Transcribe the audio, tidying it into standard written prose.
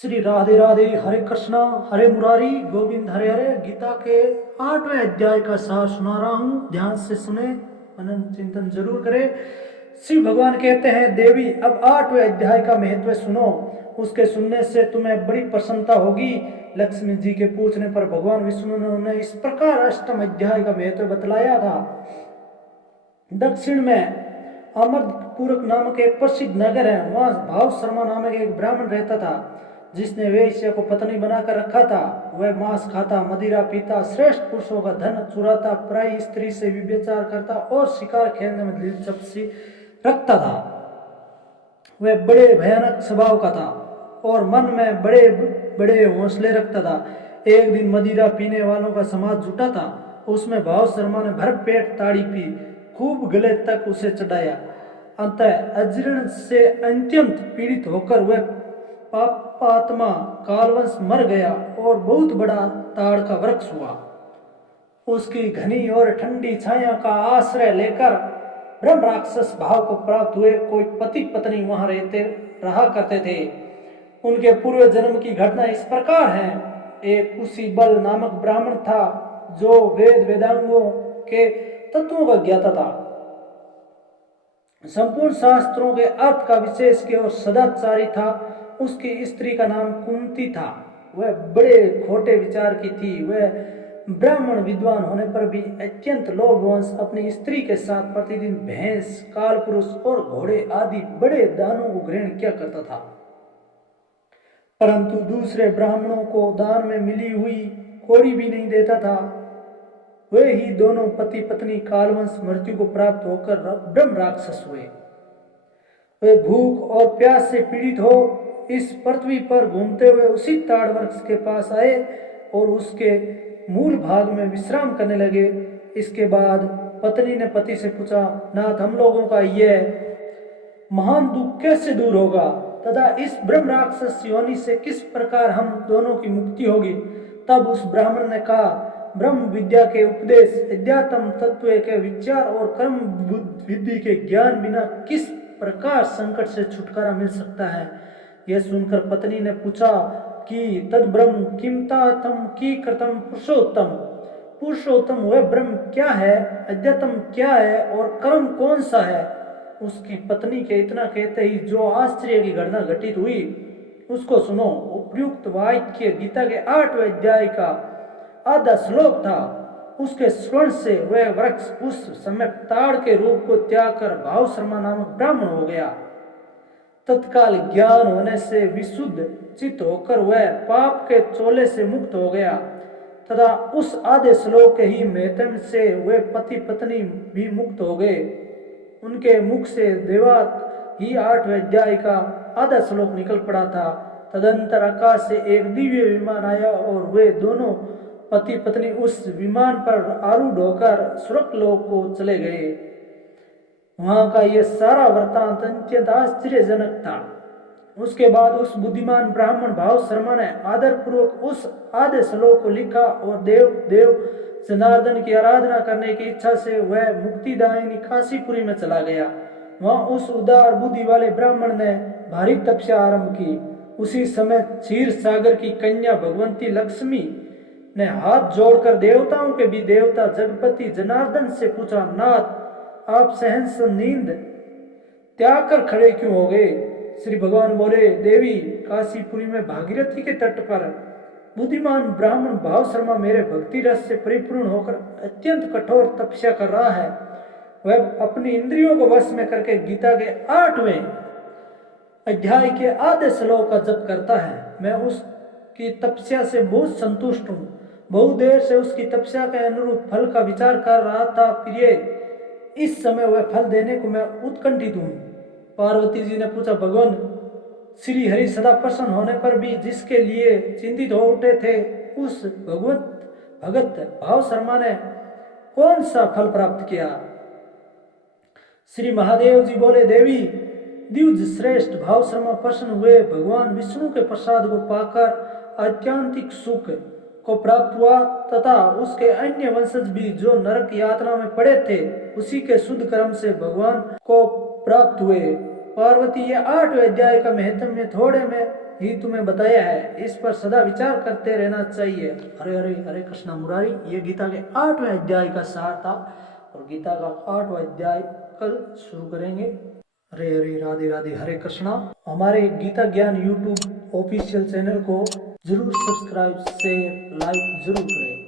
श्री राधे राधे, हरे कृष्णा हरे मुरारी, गोविंद हरे हरे। गीता के 8वें अध्याय का सार सुना रहा हूँ, ध्यान से सुने, मनन चिंतन जरूर करें। श्री भगवान कहते हैं, देवी अब 8वें अध्याय का महत्व सुनो, उसके सुनने से तुम्हें बड़ी प्रसन्नता होगी। लक्ष्मी जी के पूछने पर भगवान विष्णु ने उन्हें इस प्रकार अष्टम अध्याय का महत्व बतलाया था। दक्षिण में अमरपुरक नामक एक प्रसिद्ध नगर है, वहां भाव शर्मा नामक एक ब्राह्मण रहता था, जिसने वेश्या को पत्नी बनाकर रखा था। वह मांस खाता, मदिरा पीता, श्रेष्ठ पुरुषों का धन चुराता, पराई स्त्री से व्यभिचार करता और शिकार खेलने में दिलचस्पी रखता था। वह बड़े भयानक स्वभाव का था और मन में बड़े बड़े हौसले रखता था। एक दिन मदिरा पीने वालों का समाज जुटा था, उसमें भाव शर्मा ने भर पेट ताड़ी पी, खूब गले तक उसे चढ़ाया। अंतः अजीर्ण से अत्यंत पीड़ित होकर वह पापात्मा कालवंश मर गया और बहुत बड़ा ताड़ का वृक्ष हुआ। उसकी घनी और ठंडी छाया का आश्रय लेकर ब्रह्म राक्षस भाव को प्राप्त हुए कोई पति पत्नी वहां रहा करते थे। उनके पूर्व जन्म की घटना इस प्रकार है। एक कुशी बल नामक ब्राह्मण था, जो वेदांगों के तत्वों का ज्ञाता था, संपूर्ण शास्त्रों के अर्थ का विशेष के और सदाचारी था। उसकी स्त्री का नाम कुंती था। वह बड़े खोटे विचार की थी। वह ब्राह्मण विद्वान होने पर भी अत्यंत लोभवश अपनी स्त्री के साथ प्रतिदिन भैंस, कालपुरुष और घोड़े आदि बड़े दानों को ग्रहण किया करता था, परंतु दूसरे ब्राह्मणों को दान में मिली हुई कौड़ी भी नहीं देता था। वे ही दोनों पति पत्नी कालवंश मृत्यु को प्राप्त होकर ब्रह्म राक्षस हुए। वे भूख और प्यास से पीड़ित हो इस पृथ्वी पर घूमते हुए उसी ताड़ वृक्ष के पास आए और उसके मूल भाग में विश्राम करने लगे। इसके बाद पत्नी ने पति से पूछा, नाथ, हम लोगों का यह महान दुख कैसे दूर होगा तथा इस ब्रह्म राक्षस योनि से किस प्रकार हम दोनों की मुक्ति होगी? तब उस ब्राह्मण ने कहा, ब्रह्म विद्या के उपदेश, अध्यात्म तत्व के विचार और कर्म विधि के ज्ञान बिना किस प्रकार संकट से छुटकारा मिल सकता है? यह सुनकर पत्नी ने पूछा कि तद ब्रह्म किमता तम की कृतम पुरुषोत्तम, पुरुषोत्तम वह ब्रह्म क्या है, अध्यात्म क्या है और कर्म कौन सा है? उसकी पत्नी के इतना कहते ही जो आश्चर्य की घटना घटित हुई उसको सुनो। उपयुक्त वाक्य गीता के 8वें अध्याय का आधा श्लोक था। उसके स्मरण से वह वृक्ष उस समय ताड़ के रूप को त्याग कर भाव शर्मा नामक ब्राह्मण हो गया। तत्काल ज्ञान होने से विशुद्ध चित्त होकर वह पाप के चोले से मुक्त हो गया तथा उस आधे श्लोक के ही महत्व से वे पति पत्नी भी मुक्त हो गए। उनके मुख से देवात ही 8वें अध्याय का आधा श्लोक निकल पड़ा था। तदंतर आकाश से एक दिव्य विमान आया और वे दोनों पति पत्नी उस विमान पर आरूढ़ होकर स्वर्गलोक को चले गए। वहां का यह सारा वृत्तांत अत्यंत आश्चर्यजनक था। उसके बाद उस बुद्धिमान ब्राह्मण भाव शर्मा ने आदर पूर्वक उस आधे श्लोक को लिखा और देव जनार्दन की आराधना करने की इच्छा से वह मुक्तिदायिनी काशीपुरी में चला गया। वहां उस उदार बुद्धि वाले ब्राह्मण ने भारी तपस्या आरंभ की। उसी समय क्षीर सागर की कन्या भगवंती लक्ष्मी ने हाथ जोड़कर देवताओं के भी देवता जगपति जनार्दन से पूछा, नाथ, आप सहसा नींद त्याग कर खड़े क्यों हो गए? श्री भगवान बोले, देवी, काशीपुरी में भागीरथी के तट पर बुद्धिमान ब्राह्मण भाव शर्मा मेरे भक्ति रस से परिपूर्ण होकर अत्यंत कठोर तपस्या कर रहा है। वह अपनी इंद्रियों को वश में करके गीता के 8वें अध्याय के आधे श्लोक का जप करता है। मैं उसकी तपस्या से बहुत संतुष्ट हूँ। बहुत देर से उसकी तपस्या के अनुरूप फल का विचार कर रहा था। प्रिय, इस समय वह फल देने को मैं उत्कंठित हूँ। पार्वती जी ने पूछा, भगवान श्री हरि सदा प्रसन्न होने पर भी जिसके लिए चिंतित हो उठे थे, उस भगत भाव शर्मा ने कौन सा फल प्राप्त किया? श्री महादेव जी बोले, देवी, द्विज श्रेष्ठ भाव शर्मा प्रसन्न हुए। भगवान विष्णु के प्रसाद को पाकर आत्यंतिक सुख को प्राप्त हुआ तथा उसके अन्य वंशज भी जो नरक यातना में पड़े थे, उसी के शुद्ध कर्म से भगवान को प्राप्त हुए। पार्वती, ये 8वें अध्याय का महत्व में थोड़े में ही तुम्हें बताया है, इस पर सदा विचार करते रहना चाहिए। हरे हरे हरे कृष्णा मुरारी, ये गीता के 8वें अध्याय का सार था और गीता का 8वां अध्याय कल शुरू करेंगे। हरे हरे राधे राधे हरे कृष्णा। हमारे गीता ज्ञान यूट्यूब ऑफिशियल चैनल को जरूर सब्सक्राइब शेयर लाइक जरूर करें।